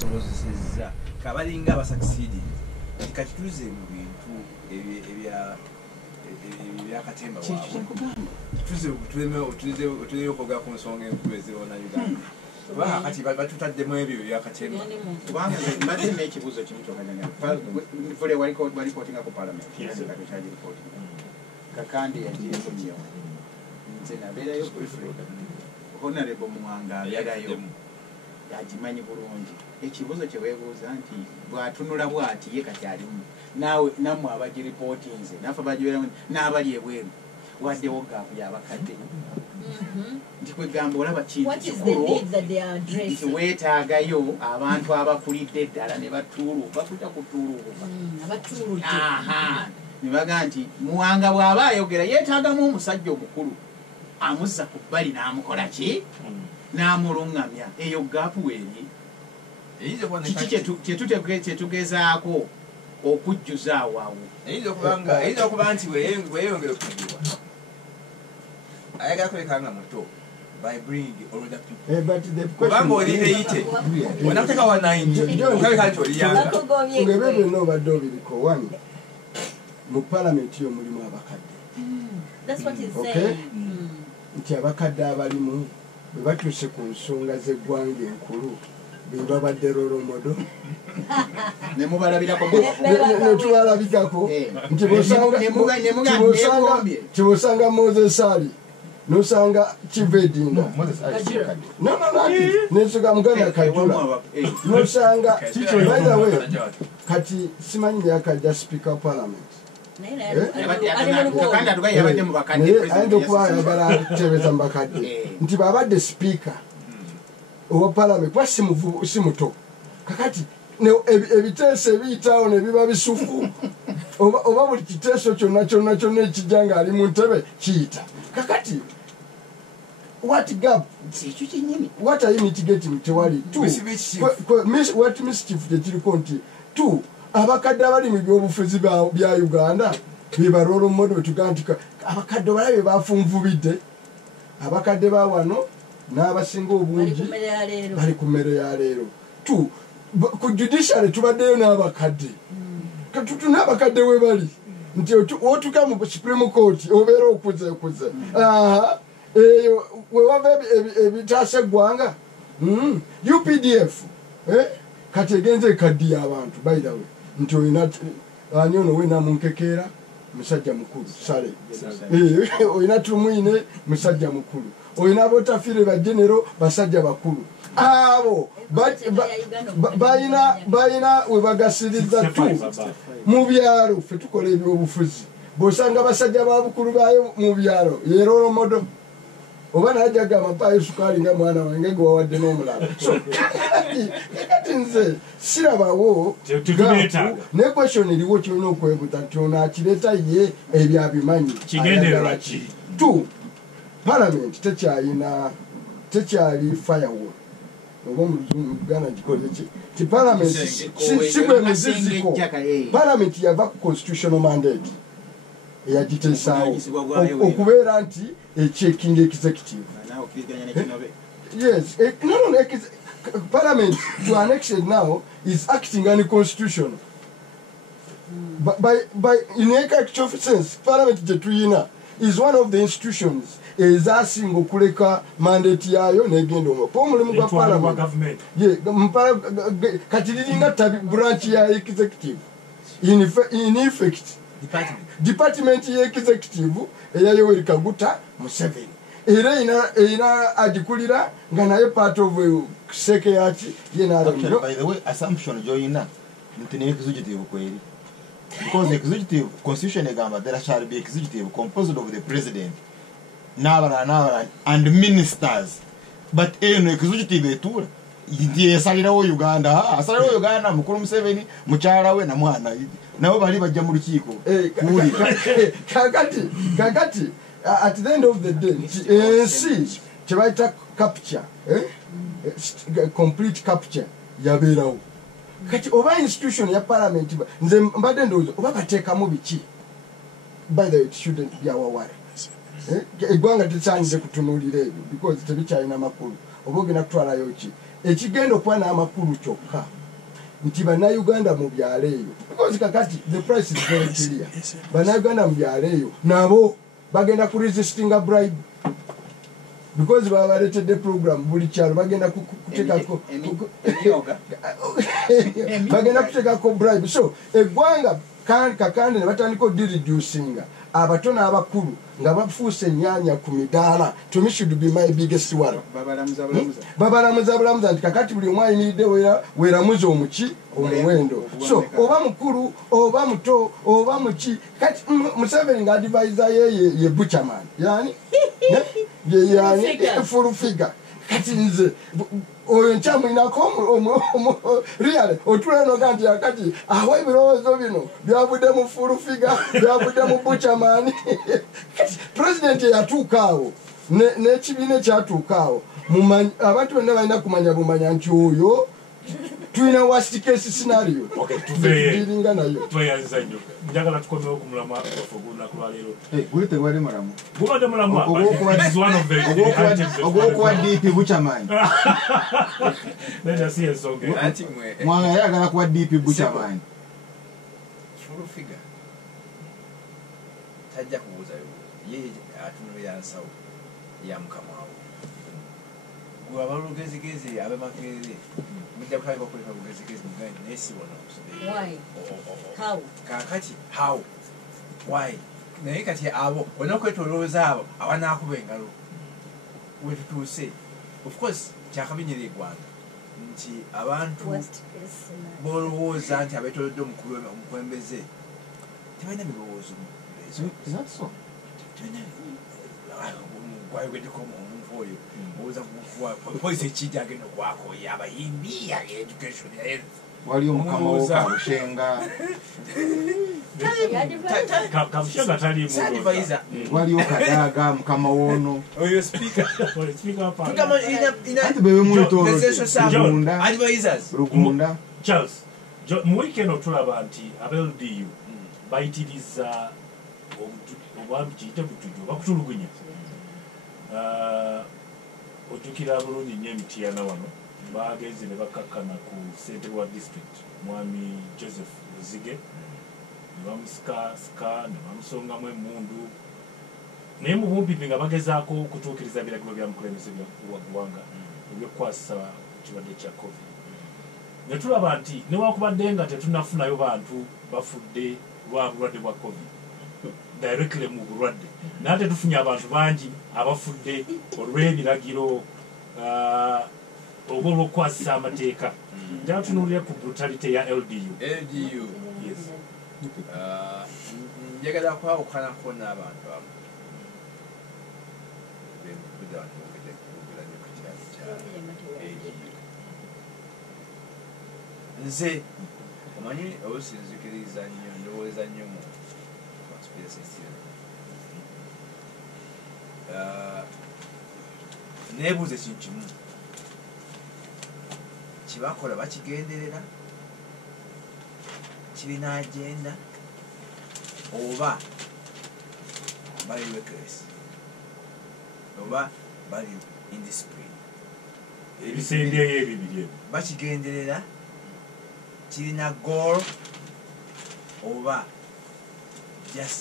basobozesezza kabalinga abasucceeding kati tuze mu bintu ebyakatemba tuze okwoga ku nsonga enkulu ezirona Uganda oba kati batutaddemu ebyo byakatemba kubanga mbadde n'ekibuuzo kimu kyokanyanya vule walipootinga ku parliament kati kyali reporting kakandi yagiyeeko nnyo nze nabeerayo briefly honorable Mwanga abeerayo yagimanyi bulungi ekibuuzo kye weebuuza nti bw'atunula bw'ati ye kati alimu naawe nammwe abagiripotinze naffe abagibeeramu n'abali ebweru waddewo gaapu y'abakadde nti kwegamba olaba kintu kikulu nti weetaagayo abantu abakulidde ddala ne batuuluuka kuta kutuuluuka ne bagaa nti Mwanga bw'aba ayogera yeetaagamu omusajja omukulu amuzza ku bbali n'amukola ki n'amuluŋŋamya eyo gaapu weeri kiki kyetugezaako okujjuza awawo eyinza okuba nti weeyongera okujjibwa ayagala kwekanga muto by bring older people kubanga oli eyite onakuteka wa 90 okabeka nti oliyanga ngebe byonna obadde obiriko wani mu palamenti yo mulimu abakadde nti abakadde abalimu bwe batuuse ku nsonga z'eggwanga enkulu babadde rolomodo netubalabikako nti bosanga Moses Ali nosanga Chivedinda nensoga muganda Kajula nosanga by the way kati simanyi yakajja speaker of parliament ayinza okuba ayagala tebeza mubakadde nti babadde speaker owa parliament kwa si muto kakati ebiteeso ebiyitawo ne biba bisufu oba buli kiteeso kyonna ekijja ng'ali mu ntebe kiyita kakati what gap ekyo kyennyini what are you mitigating tewali what mischief tekiriko nti abakadde abali mu byobufuzi bya Uganda beba role model betugaa nti abakadde balabe bafunvubidde abakadde ba wano n'abasinga obungi bali ku mmere ya leero ku judiciary tubaddeyo n'abakadde n'abakadde we bali nti otuka mu Supreme Court obeera okuze eyo wewava ebitaasa eggwanga UPDF kati egenze ekaddi y'abantu by the way nti olina ani ono wena munkekeera musajja mukulu sale olina Tumwine musajja mukulu olina abotafire ba genero basajja bakulu abo bayina we bagasiriza mu byalo ffe tukola ebyobufuzi bw'osanga basajja babukulu baayo mu byalo yerolo modo oba najjaga amapaayo sukaali nga mwana wange gwe wawadde n'omulala kati nze sirabawo gapu ne question eriwo kyolina okwebuuza nti ono akireeta ye ebyo abimanyi kigendererwa ki parliament tekyali firewall oba omuluzungu Uganda gikole ki ti parliament si gwe muziziko parliament yava ku constitutional mandate eyagiteesaawo okubeera nti checking executive yes parliament to an extent now is acting unconstitutional by in actual sense parliament jetuyina is one of the institutions ezasinga okuleka mandate yayo negenda omupo omulimu gwa parliament kati liringa branch ya executive in effect department ya executive eya Yoweri Kaguta Museveni era ina agikulira nga naye part of seke yaki by the way assumption joyina nti ne executive kweri because the executive constitution egamba there shall be executive composed of the president n'abalala and ministers but eno executive etura yesalirawo Uganda mukulu Museveni mukyala we na mwana nabo bali bajja mu lukiiko kakati at the end of the day ensi kyebayita capture complete capture yabeerawo kati oba institution ya parliament nze mbadde ndowooza oba bateekamu biki by the way it shouldn't be our worry eggwanga tekyanyize kutunuulira ebyo because tebikyalina makulu oba ogenda kutwalayo ki ekigenda okuba n'amakulu kyokka nti bannayuganda mu byalo eyo because kakati the price is very clear. Bannayuganda mu byalo eyo nabo bagenda ku resistinga bribe because baba baleetedde program buli kyalo bagenda kuteekako bagenda kuteekako bribe. So eggwanga kakande ne batandika odireducinga abato n'abakulu nga bafuuse ennyanya ku midaala. To me should be my biggest worry. babalamuza nti kakati buli omu ayimiridde weeramuza omuki omuwendo. So oba mukulu oba muto oba muki kati Museveni nga advisor ye butcherman yani full figure kati nze oyo nkyamwinako real otulanoga nti akati awa ebirowoozo bino byavudde mu full figure byavudde mu butcherman. President yatuuka awo n'ekibiina ekyatuuka awo abantu bonna balina kumanya bumanya nti oyo tulina worst case scenario tulinga nayo. Njagala tukomewo ku mulamwa gwaffe ogw'olunaku lwaleero. Guli tegwali mulamu. Gubadde mulamwa ogw'okuwa DP butcherman. Nenda si ensonga. Mwanga yayagala kuwa DP butcherman. Full figure. Tajja kubuuza ye atunulira nsawo ya mukama wawe. Gwe abalugezigezi ab'Emakerere mujja kutandika okuleka bugezigezi mugani naye si bona okusomera. Why? How? Kakati how? Why? Naye kati abo olina okwetolooza abo abanaakuba engalo we tutuuse. Of course kyakabinyira eggwanga nti abantu b'olowooza nti abeetolodde omukulembeze tebalina birowoozo. Gwayogeddeko omuntu oyo obuuza poliisi ekijja agenda okwakoya abayimbi education wali omukama wo Kabushenga Kabushenga taliimu waliwo Kadaga mukama woono oyo speaker ati bebe mulitologunda Rugunda. Charles mu weekend otulaba nti aba-LDU bayitiriza obwamukiyite butujju bakutulugunya. Ojjukira bulungi nnyo Emityana wano bagenze ne bakakkana ku ssentebe wa district mwami Joseph Luzige ne bamusika ne bamusongamu emmundu naye mu bumpipi nga bagezaako okutuukiriza biragiro bya mukulembeze wa ggwanga ebyokukwasa ekirwadde kya covid. Ne tulaba nti newakubadde nga tetunafunayo bantu bafudde lwa bulwadde bwa covid directly mu bulwadde nate tufunye abantu bangi abafudde olw'ebiragiro oba olw'okukwasisa amateeka. Njala tunuulire ku brutality ya LDU. Yes. Njagala kwawukanako n'abantu abo nze omanyi obusinzikiriza nnyo ndowooza nnyo mu conspiracy theory. Neebuuza ekintu kimu kibakola bakigenderera kirina agenda oba bali reckless oba bali indiscipline. Ebisembyeyo ebibiri bakigenderera kirina goal oba just